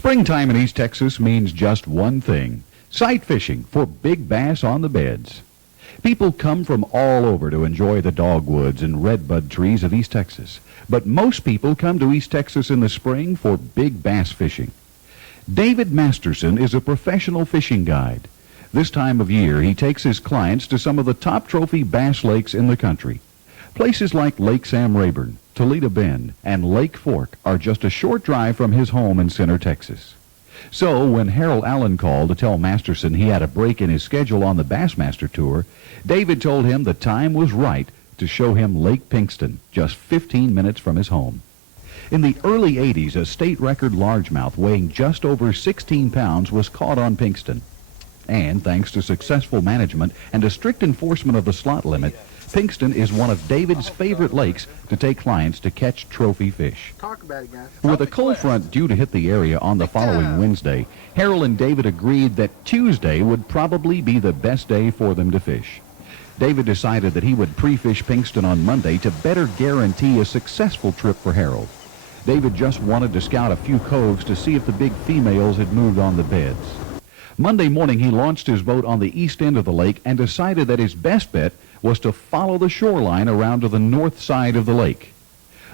Springtime in East Texas means just one thing: sight fishing for big bass on the beds. People come from all over to enjoy the dogwoods and redbud trees of East Texas, but most people come to East Texas in the spring for big bass fishing. David Masterson is a professional fishing guide. This time of year, he takes his clients to some of the top trophy bass lakes in the country. Places like Lake Sam Rayburn, Toledo Bend, and Lake Fork are just a short drive from his home in Center, Texas. So when Harold Allen called to tell Masterson he had a break in his schedule on the Bassmaster Tour, David told him the time was right to show him Lake Pinkston, just 15 minutes from his home. In the early 80s, a state record largemouth weighing just over 16 pounds was caught on Pinkston. And thanks to successful management and a strict enforcement of the slot limit, Pinkston is one of David's favorite lakes to take clients to catch trophy fish. Talk about it, guys. With a cold front due to hit the area on the following Wednesday, Harold and David agreed that Tuesday would probably be the best day for them to fish. David decided that he would pre-fish Pinkston on Monday to better guarantee a successful trip for Harold. David just wanted to scout a few coves to see if the big females had moved on the beds. Monday morning, he launched his boat on the east end of the lake and decided that his best bet was to follow the shoreline around to the north side of the lake.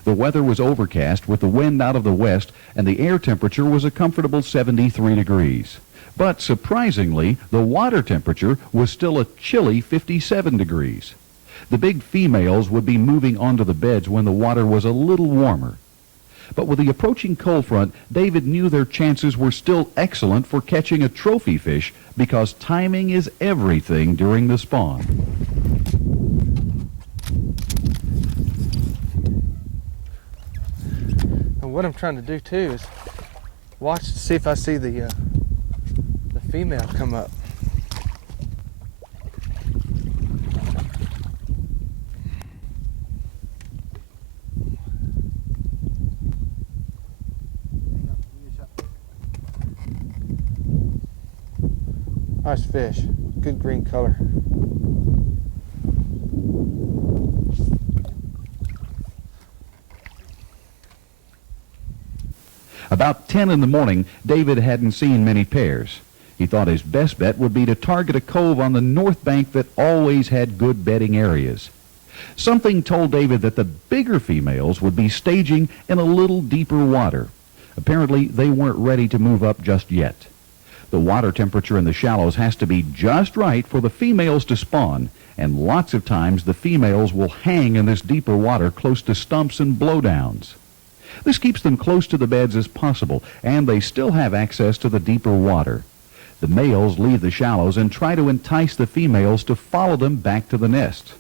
The weather was overcast with the wind out of the west, and the air temperature was a comfortable 73 degrees. But surprisingly, the water temperature was still a chilly 57 degrees. The big females would be moving onto the beds when the water was a little warmer. But with the approaching cold front, David knew their chances were still excellent for catching a trophy fish because timing is everything during the spawn. And what I'm trying to do too is watch to see if I see the female come up. Nice fish, good green color. About 10 in the morning, David hadn't seen many pairs. He thought his best bet would be to target a cove on the north bank that always had good bedding areas. Something told David that the bigger females would be staging in a little deeper water. Apparently, they weren't ready to move up just yet. The water temperature in the shallows has to be just right for the females to spawn, and lots of times the females will hang in this deeper water close to stumps and blowdowns. This keeps them close to the beds as possible, and they still have access to the deeper water. The males leave the shallows and try to entice the females to follow them back to the nest.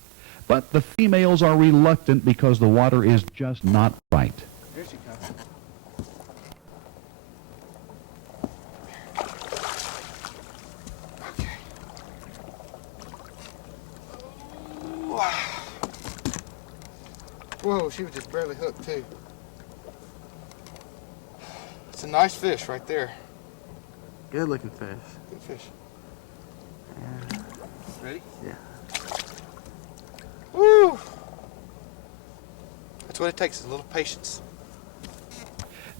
But the females are reluctant because the water is just not right. Here she comes. Okay. Wow. Whoa, she was just barely hooked too. It's a nice fish right there. Good looking fish. Good fish. Yeah. Ready? Yeah. Woo! That's what it takes, is a little patience.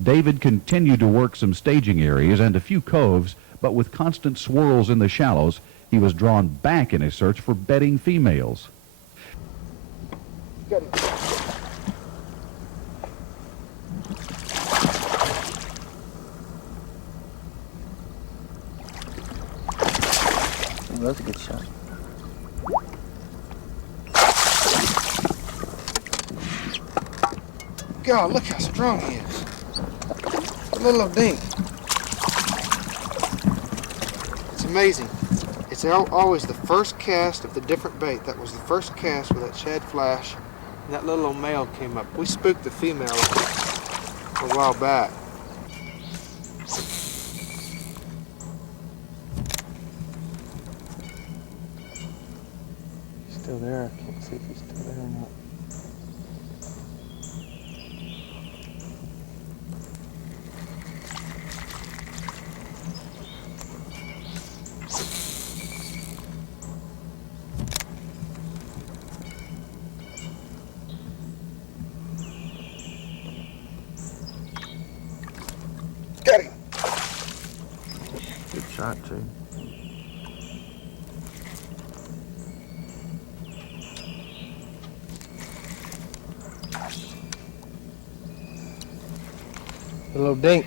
David continued to work some staging areas and a few coves, but with constant swirls in the shallows, he was drawn back in his search for bedding females. Got it. Well, that's a good shot. God, look how strong he is. A little dink. It's amazing. It's always the first cast of the different bait. That was the first cast with that shad flash. And that little old male came up. We spooked the female a while back. He's still there. I can't see if he's still there or not. Got him. A little dink.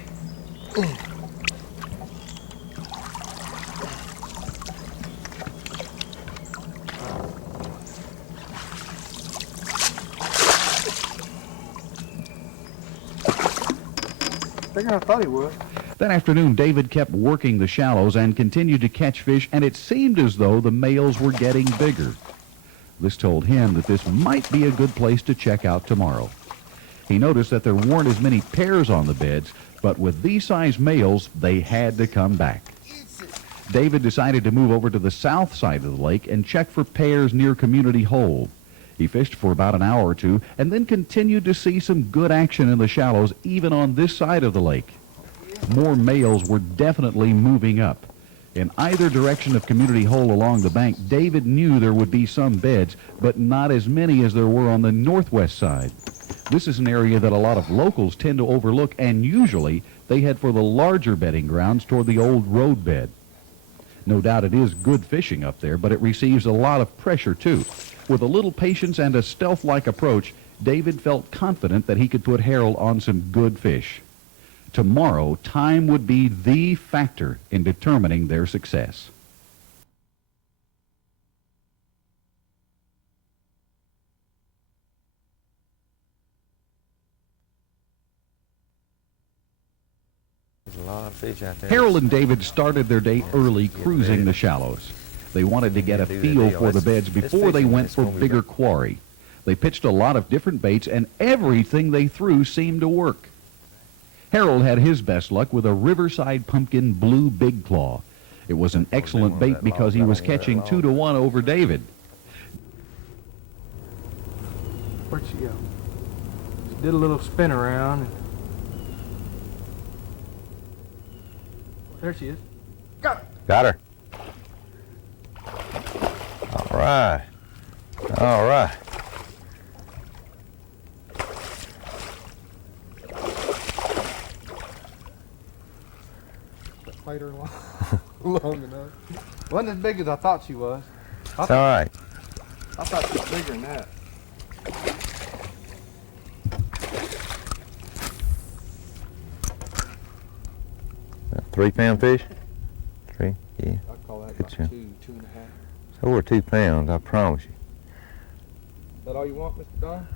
Bigger than I thought he would. That afternoon, David kept working the shallows and continued to catch fish, and it seemed as though the males were getting bigger. This told him that this might be a good place to check out tomorrow. He noticed that there weren't as many pairs on the beds, but with these size males, they had to come back. David decided to move over to the south side of the lake and check for pairs near Community Hole. He fished for about an hour or two and then continued to see some good action in the shallows, even on this side of the lake. More males were definitely moving up. In either direction of Community Hole along the bank, David knew there would be some beds, but not as many as there were on the northwest side. This is an area that a lot of locals tend to overlook, and usually they head for the larger bedding grounds toward the old road bed. No doubt it is good fishing up there, but it receives a lot of pressure too. With a little patience and a stealth-like approach, David felt confident that he could put Harold on some good fish. Tomorrow, time would be the factor in determining their success. There's a lot of fish out there. Harold and David started their day early cruising the shallows. They wanted to get a feel for the beds before they went for bigger quarry. They pitched a lot of different baits, and everything they threw seemed to work. Harold had his best luck with a Riverside Pumpkin Blue Big Claw. It was an excellent bait because he was catching 2-to-1 over David. Where'd she go? She did a little spin around. There she is. Got her. All right. All right. Played her long enough. Wasn't as big as I thought she was. It's all right. I thought she was bigger than that. A 3-pound fish? 3, yeah. I'd call that Good about job. 2.5. It's over 2 pounds, I promise you. Is that all you want, Mr. Don?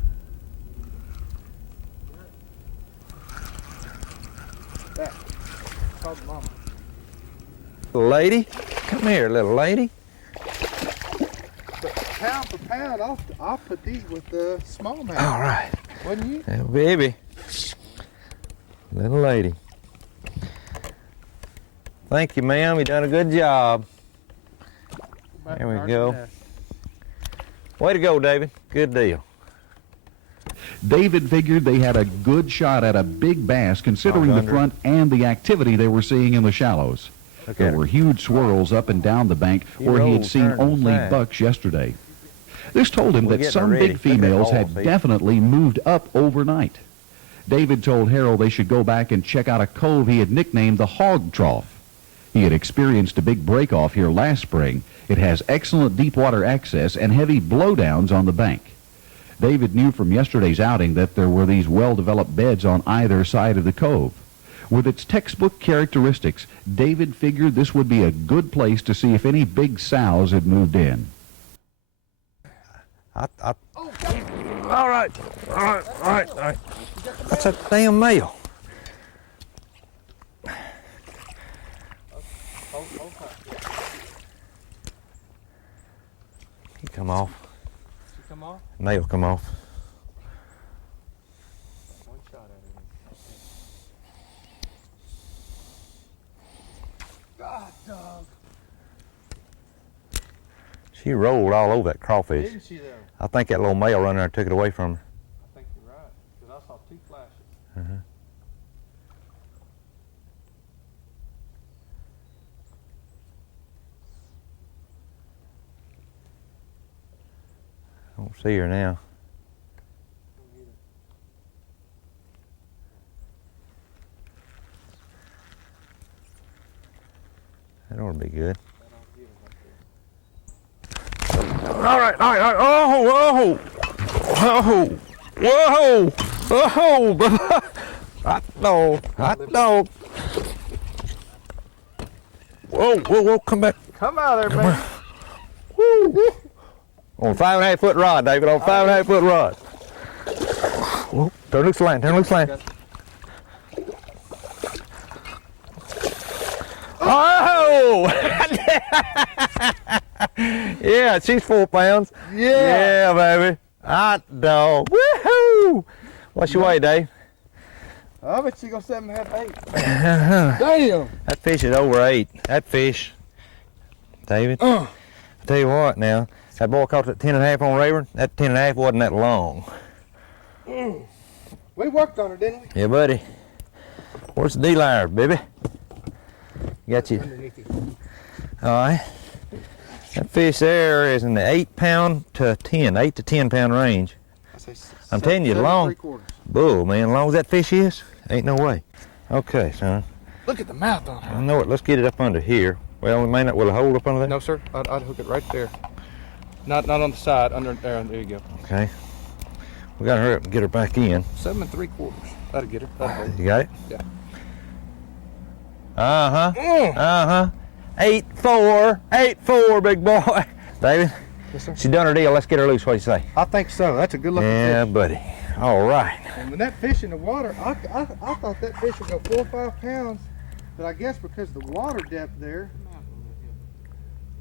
That. Call the mama. Little lady, come here, little lady. But pound for pound, I'll put these with the smallmouth. All right. Wouldn't you? Little baby. Little lady. Thank you, ma'am. You done a good job. There we go. Way to go, David. Good deal. David figured they had a good shot at a big bass considering the front and the activity they were seeing in the shallows. There were huge swirls up and down the bank where he had seen only bucks yesterday. This told him that some big females had definitely moved up overnight. David told Harold they should go back and check out a cove he had nicknamed the Hog Trough. He had experienced a big break-off here last spring. It has excellent deep water access and heavy blowdowns on the bank. David knew from yesterday's outing that there were these well-developed beds on either side of the cove. With its textbook characteristics, David figured this would be a good place to see if any big sows had moved in. All right. That's a damn male. He come off. She come off? Male come off. One shot at her. God, dog. She rolled all over that crawfish. Didn't she, though? I think that little male runner took it away from her. I think you're right, because I saw 2 flashes. Uh-huh. I don't see her now. That ought to be good. All right. Oh. Whoa! Whoa! Hot dog! Hot dog! Whoa! Whoa! Whoa! Come back! Come out of there, baby. Woo! On 5.5 foot rod, David. On 5.5 foot rod. Whoa. Turn loose line. Turn loose line. Oh! Yeah, she's 4 pounds. Yeah, baby. Hot dog. Woohoo! What's your weight, Dave? I bet you go 7.5, 8. Damn. That fish is over 8. That fish, David. I tell you what now, that boy caught that 10.5 on Rayburn. That 10.5 wasn't that long. We worked on her, didn't we? Yeah, buddy. Where's the D-liner, baby? Got you. Underneath you. All right. That fish there is in the 8 pound to 10, 8 to 10 pound range. I'm telling you, long. Bull, man, as long as that fish is, ain't no way. Okay, son. Look at the mouth on her. I know it. Let's get it up under here. Well, we may not. Will it hold up under there? No, sir. I'd hook it right there. Not on the side. Under there. There you go. Okay. We gotta hurry up and get her back in. 7 3/4. That'll get her. That'll hold. You got it? Yeah. Uh-huh. 8-4. 8-4, big boy. David, Yes, sir. she done her deal. Let's get her loose. What do you say? I think so. That's a good looking Yeah, fish. buddy. All right. And when that fish in the water, I thought that fish would go 4 or 5 pounds, but I guess because of the water depth there,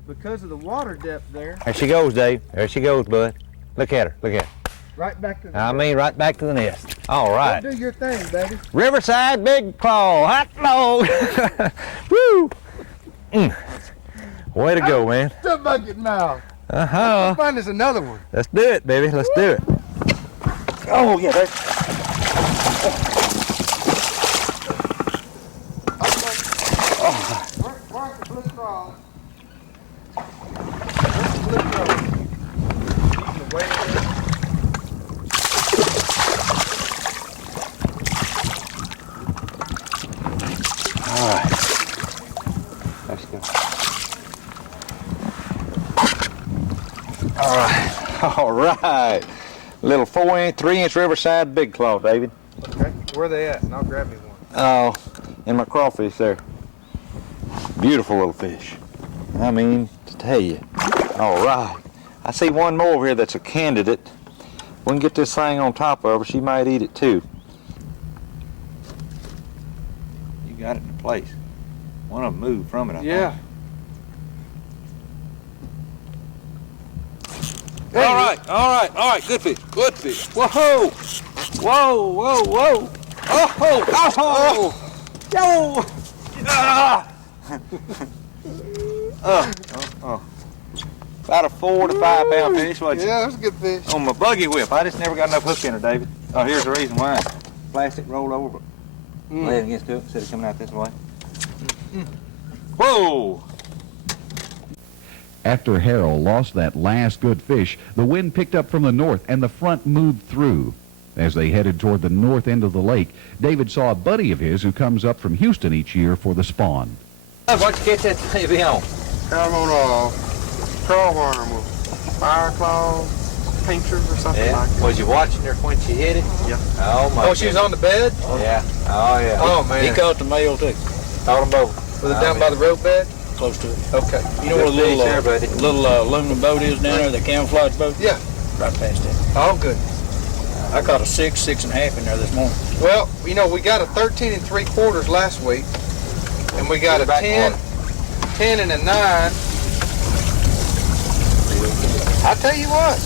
There she goes, Dave. There she goes, bud. Look at her. Look at her. right back to the I mean, right back to the nest. All right. Do your thing, baby. Riverside Big Claw. Hot dog. Woo. Way to go, man. The bucket mouth. Uh-huh. Find us another one. Let's do it, baby. Let's do it. Oh, yeah. That's... Where's the blue straw? All right. Let's go. All right. All right. Little 3-inch Riverside Big Claw, David. Okay. Where are they at? And I'll grab me one. Oh, and my crawfish there. Beautiful little fish. I mean, to tell you. All right. I see one more over here that's a candidate. We can get this thing on top of her. She might eat it too. You got it in place. One of them moved from it, I Yeah. All right, good fish. Whoa, whoa. Oh, yo. Ah. About a 4 to 5 pound fish, wasn't it? Yeah, that's a good fish. On my buggy whip. I just never got enough hook in her, David. Oh, here's the reason why. Plastic rolled over, but laying against it instead of coming out this way. Whoa! After Harold lost that last good fish, the wind picked up from the north and the front moved through. As they headed toward the north end of the lake, David saw a buddy of his who comes up from Houston each year for the spawn. Why'd you catch that thing on? I'm on a crawl worm with fire claws, painters or something like that. Was you watching her when she hit it? Yeah. Oh, my Oh, she was on the bed? Yeah. Oh, yeah. Oh, man. He caught the male too, Caught them both. Was it down by the rope bed? close to it. Okay. You know where the little, there, buddy. aluminum boat is down there, the camouflage boat? Yeah. Right past it. Oh, good. I caught a 6.5 in there this morning. Well, you know, we got a 13 3/4 last week, and we got a 10 and a 9. I tell you what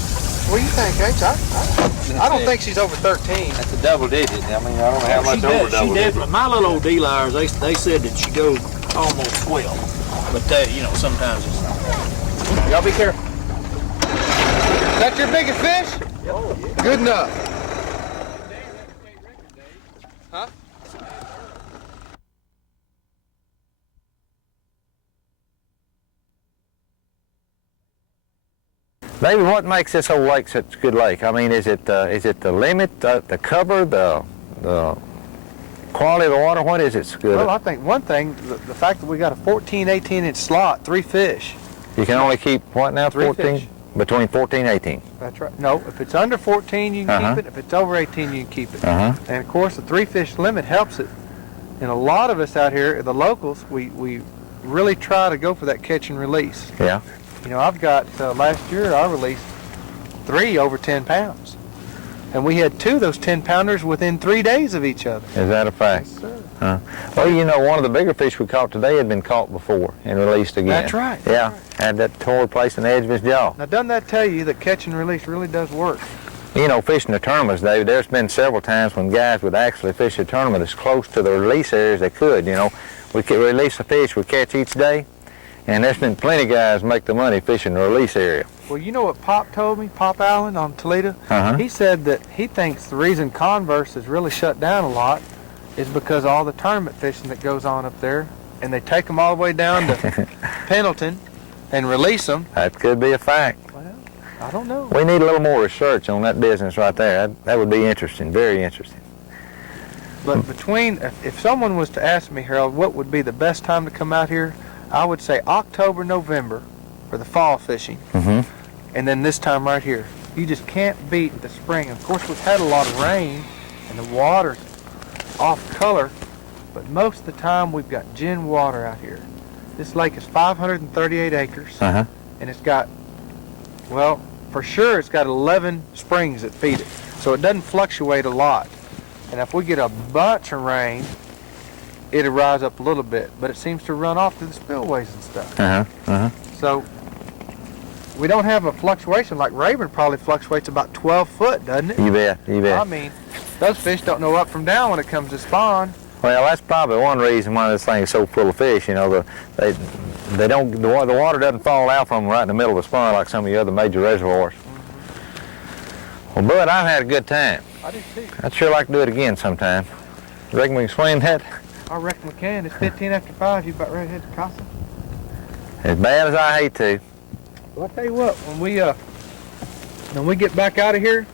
do you think, H? I don't think she's over 13. That's a double digit. I mean, I don't know how much over double She digit. definitely, my little old D-lires, they said that she goes almost 12. But they, you know, sometimes it's... Y'all be careful. Is that your biggest fish? Oh, yeah. Good enough. Huh? David, what makes this whole lake such a good lake? I mean, is it the limit, the cover, the quality of the water? What is it so good? Well, I think one thing, the fact that we got a 14, 18-inch slot, 3 fish. You can only keep, what now, 3 14? fish. between 14 and 18. That's right. No, if it's under 14, you can Uh-huh. keep it. If it's over 18, you can keep it. Uh-huh. And of course, the 3-fish limit helps it. And a lot of us out here, the locals, we really try to go for that catch and release. Yeah. You know, I've got, last year I released 3 over 10 pounds. And we had 2 of those 10-pounders within 3 days of each other. Is that a fact? Yes, sir. Well, you know, one of the bigger fish we caught today had been caught before and released again. That's right. Yeah, had that tore place in the edge of his jaw. Now, doesn't that tell you that catch and release really does work? You know, fishing the tournaments, David, there's been several times when guys would actually fish a tournament as close to the release area as they could. You know, we could release a fish we catch each day, and there's been plenty of guys make the money fishing the release area. Well, you know what Pop told me, Pop Allen on Toledo? Uh-huh. He said that he thinks the reason Converse has really shut down a lot is because of all the tournament fishing that goes on up there, and they take them all the way down to Pendleton and release them. That could be a fact. Well, I don't know. We need a little more research on that business right there. That would be interesting, very interesting. But between, if someone was to ask me, Harold, what would be the best time to come out here, I would say October, November for the fall fishing. Mm-hmm. And then this time right here. You just can't beat the spring. Of course, we've had a lot of rain, and the water's off color, but most of the time we've got gin water out here. This lake is 538 acres, Uh-huh. and it's got, well, for sure it's got 11 springs that feed it, so it doesn't fluctuate a lot. And if we get a bunch of rain, it'll rise up a little bit, but it seems to run off to the spillways and stuff. Uh-huh. Uh-huh. So we don't have a fluctuation like Rayburn probably fluctuates about 12 foot, doesn't it? You bet, you bet. I mean, those fish don't know up from down when it comes to spawn. Well, that's probably one reason why this thing is so full of fish. You know, the water doesn't fall out from them right in the middle of the spawn like some of the other major reservoirs. Well, Bud, I've had a good time. I do too. I'd sure like to do it again sometime. You reckon we can swing that? I reckon we can. It's 15 after 5. You about ready to head to Casa? As bad as I hate to. Well, I'll tell you what. When we get back out of here,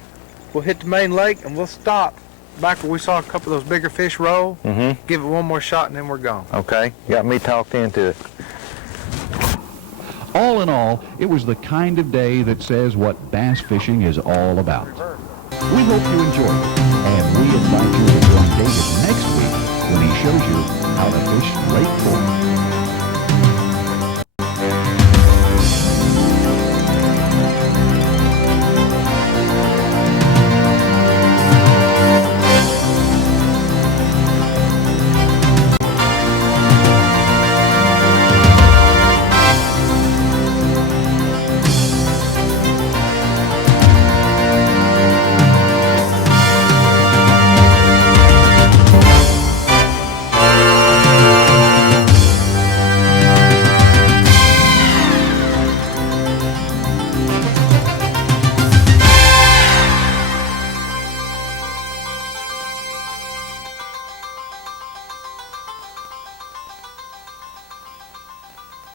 we'll hit the main lake and we'll stop back where we saw a couple of those bigger fish roll. Mm-hmm. Give it one more shot and then we're gone. Okay, got me talked into it. All in all, it was the kind of day that says what bass fishing is all about. We hope you enjoyed it, and we invite you to join David next week when he shows you how to fish Lake Fork.